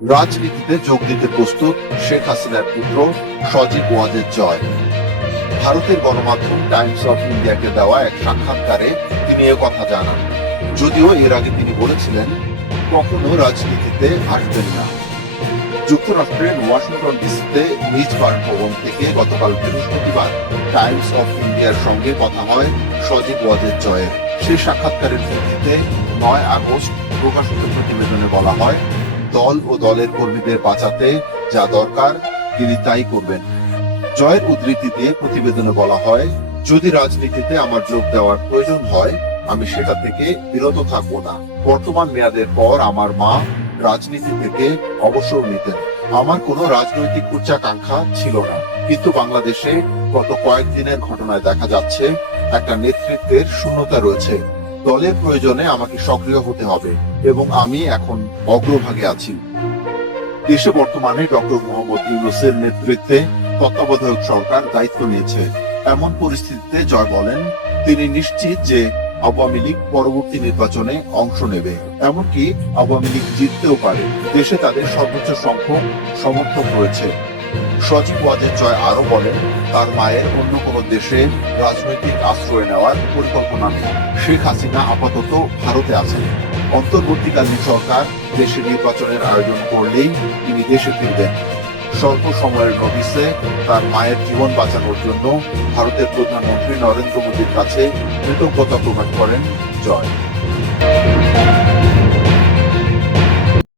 রাজনীতিতে যোগ দিতে প্রস্তুত শেখ হাসিনার পুত্র সজীব ওয়াজেদ জয়। ভারতের গণমাধ্যম টাইমস অফ ইন্ডিয়াকে দেওয়া এক সাক্ষাৎকারে তিনি কথা জানান। যদিও এর আগে তিনি বলেছিলেন কখনো রাজনীতিতে আসবেন না। যুক্তরাষ্ট্রের ওয়াশিংটন ডিসিতে নিজ বাসভবন থেকে গতকাল বৃহস্পতিবার টাইমস অফ ইন্ডিয়ার সঙ্গে কথা হয় সজীব ওয়াজেদ জয়ের। সেই সাক্ষাৎকারের ভিত্তিতে ৯ আগস্ট প্রকাশিত প্রতিবেদনে বলা হয়, দল ও দলের কর্মীদের বাঁচাতে যা দরকার তিনি তাই করবেন। জয়ের উদ্ধৃতি দিয়ে প্রতিবেদনে বলা হয়, যদি রাজনীতিতে আমার যোগ দেওয়ার প্রয়োজন হয় আমি সেটা থেকে বিরত থাকবো না। বর্তমান মেয়াদের পর আমার মা রাজনীতি থেকে অবসর নিতেন। আমার কোনো রাজনৈতিক উচ্চাকাঙ্ক্ষা ছিল না, কিন্তু বাংলাদেশে গত কয়েকদিনের ঘটনায় দেখা যাচ্ছে একটা নেতৃত্বের শূন্যতা রয়েছে। দলের প্রয়োজনে আমাকে সক্রিয় হতে হবে এবং আমি এখন অগ্রভাগে আছি। দেশে বর্তমানে ডক্টর মোহাম্মদ ইউনূসের নেতৃত্বে তত্ত্বাবধায়ক সরকার দায়িত্ব নিয়েছে। এমন পরিস্থিতিতে জয় বলেন, তিনি নিশ্চিত যে আওয়ামী লীগ পরবর্তী নির্বাচনে অংশ নেবে, এমনকি আওয়ামী লীগ জিততেও পারে। দেশে তাদের সর্বোচ্চ সংখ্যক সমর্থক রয়েছে। সজীব ওয়াজেদ জয় আরো বলেন, তার মায়ের অন্য কোনো দেশে রাজনৈতিক আশ্রয় নেওয়ার পরিকল্পনা নেই। শেখ হাসিনা আপাতত ভারতে আছেন। অন্তর্বর্তীকালীন সরকার দেশে নির্বাচনের আয়োজন করলেই তিনি দেশে ফিরবেন। স্বল্প সময়ের নোটিসে তার মায়ের জীবন বাঁচানোর জন্য ভারতের প্রধানমন্ত্রী নরেন্দ্র মোদীর কাছে কৃতজ্ঞতা প্রকাশ করেন জয়।